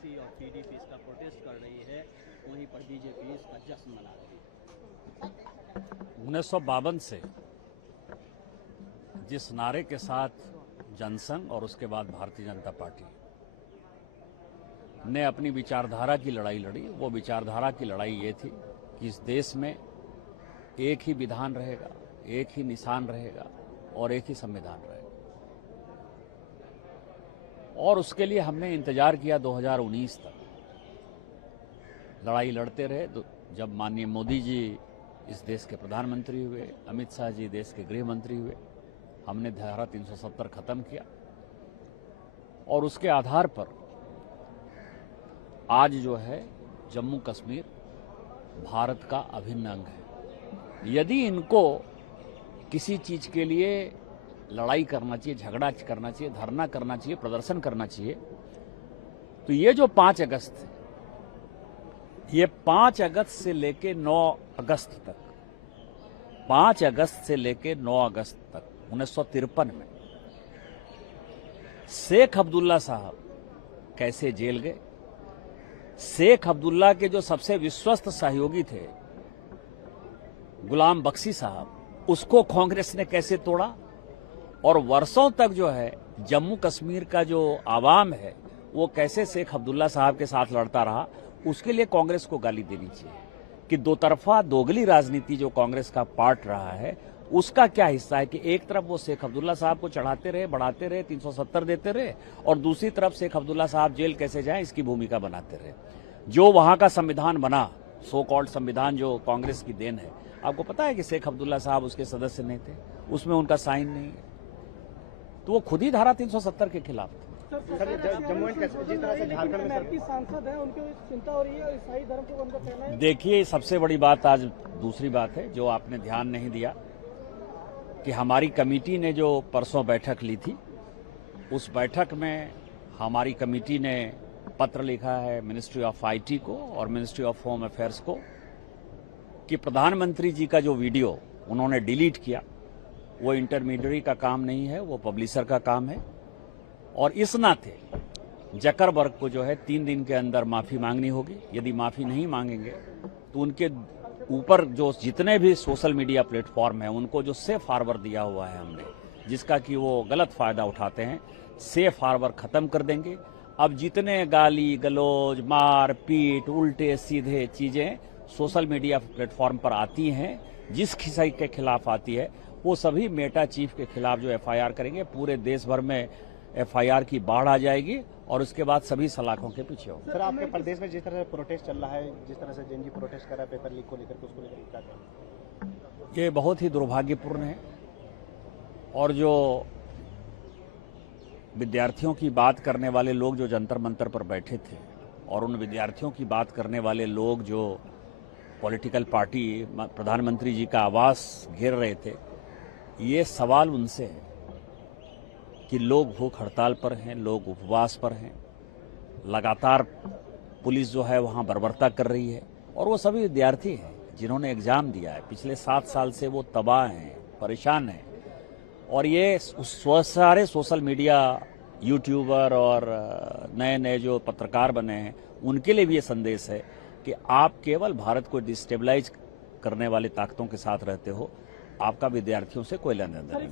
TMC और PDP इसका protest कर रही है, वहीं पर बीजेपी इसका जश्न मना रही है। 1952 से जिस नारे के साथ जनसंघ और उसके बाद भारतीय जनता पार्टी ने अपनी विचारधारा की लड़ाई लड़ी, वो विचारधारा की लड़ाई ये थी कि इस देश में एक ही विधान रहेगा, एक ही निशान रहेगा और एक ही संविधान रहेगा। और उसके लिए हमने इंतजार किया 2019 तक, लड़ाई लड़ते रहे। जब माननीय मोदी जी इस देश के प्रधानमंत्री हुए, अमित शाह जी देश के गृह मंत्री हुए, हमने धारा 370 खत्म किया और उसके आधार पर आज जो है जम्मू कश्मीर भारत का अभिन्न अंग है। यदि इनको किसी चीज के लिए लड़ाई करना चाहिए, झगड़ा करना चाहिए, धरना करना चाहिए, प्रदर्शन करना चाहिए, तो ये जो 5 अगस्त है, ये 5 अगस्त से लेके 9 अगस्त तक, 5 अगस्त से लेके 9 अगस्त तक 1953 में शेख अब्दुल्ला साहब कैसे जेल गए, शेख अब्दुल्ला के जो सबसे विश्वस्त सहयोगी थे गुलाम बख्शी साहब, उसको कांग्रेस ने कैसे तोड़ा, और वर्षों तक जो है जम्मू कश्मीर का जो आवाम है वो कैसे शेख अब्दुल्ला साहब के साथ लड़ता रहा, उसके लिए कांग्रेस को गाली देनी चाहिए कि दो तरफा दोगली राजनीति जो कांग्रेस का पार्ट रहा है उसका क्या हिस्सा है कि एक तरफ वो शेख अब्दुल्ला साहब को चढ़ाते रहे, बढ़ाते रहे, 370 देते रहे, और दूसरी तरफ शेख अब्दुल्ला साहब जेल कैसे जाएं इसकी भूमिका बनाते रहे। जो वहां का संविधान बना, सो कॉल्ड संविधान जो कांग्रेस की देन है, आपको पता है कि शेख अब्दुल्ला साहब उसके सदस्य नहीं थे, उसमें उनका साइन नहीं है, तो वो खुद ही धारा 370 के खिलाफ थे। जम्मू एंड कश्मीर जिस तरह से झारखंड में सांसद हैं, उनकी चिंता हो रही है, ईसाई धर्म को उनका कहना है। देखिए, सबसे बड़ी बात आज दूसरी बात है जो आपने ध्यान नहीं दिया कि हमारी कमेटी ने जो परसों बैठक ली थी, उस बैठक में हमारी कमेटी ने पत्र लिखा है मिनिस्ट्री ऑफ आईटी को और मिनिस्ट्री ऑफ होम अफेयर्स को कि प्रधानमंत्री जी का जो वीडियो उन्होंने डिलीट किया वो इंटरमीडिएट का काम नहीं है, वो पब्लिशर का काम है, और इस नाते जकरबर्ग को जो है 3 दिन के अंदर माफी मांगनी होगी। यदि माफी नहीं मांगेंगे तो उनके ऊपर जो जितने भी सोशल मीडिया प्लेटफॉर्म है उनको जो सेफ हार्बर दिया हुआ है हमने, जिसका कि वो गलत फायदा उठाते हैं, सेफ हार्बर खत्म कर देंगे। अब जितने गाली गलौज, मार पीट, उल्टे सीधे चीजें सोशल मीडिया प्लेटफॉर्म पर आती हैं, जिस किसी के खिलाफ आती है, वो सभी मेटा चीफ के खिलाफ जो एफआईआर करेंगे, पूरे देश भर में एफआईआर की बाढ़ आ जाएगी और उसके बाद सभी सलाखों के पीछे होंगे। सर, आपके प्रदेश में जिस तरह से प्रोटेस्ट चल रहा है, जिस तरह से जेएनयू प्रोटेस्ट कर रहा है पेपर लीक को लेकर, उसको लेकर क्या कहेंगे? ये बहुत ही दुर्भाग्यपूर्ण है, और जो विद्यार्थियों की बात करने वाले लोग जो जंतर मंतर पर बैठे थे और उन विद्यार्थियों की बात करने वाले लोग जो पॉलिटिकल पार्टी प्रधानमंत्री जी का आवास घेर रहे थे, ये सवाल उनसे है कि लोग भूख हड़ताल पर हैं, लोग उपवास पर हैं, लगातार पुलिस जो है वहाँ बर्बरता कर रही है, और वो सभी विद्यार्थी हैं जिन्होंने एग्जाम दिया है, पिछले 7 साल से वो तबाह हैं, परेशान हैं। और ये सारे सोशल मीडिया यूट्यूबर और नए नए जो पत्रकार बने हैं उनके लिए भी ये संदेश है कि आप केवल भारत को डिस्टेबलाइज करने वाली ताकतों के साथ रहते हो, आपका विद्यार्थियों से कोई लेना देना नहीं।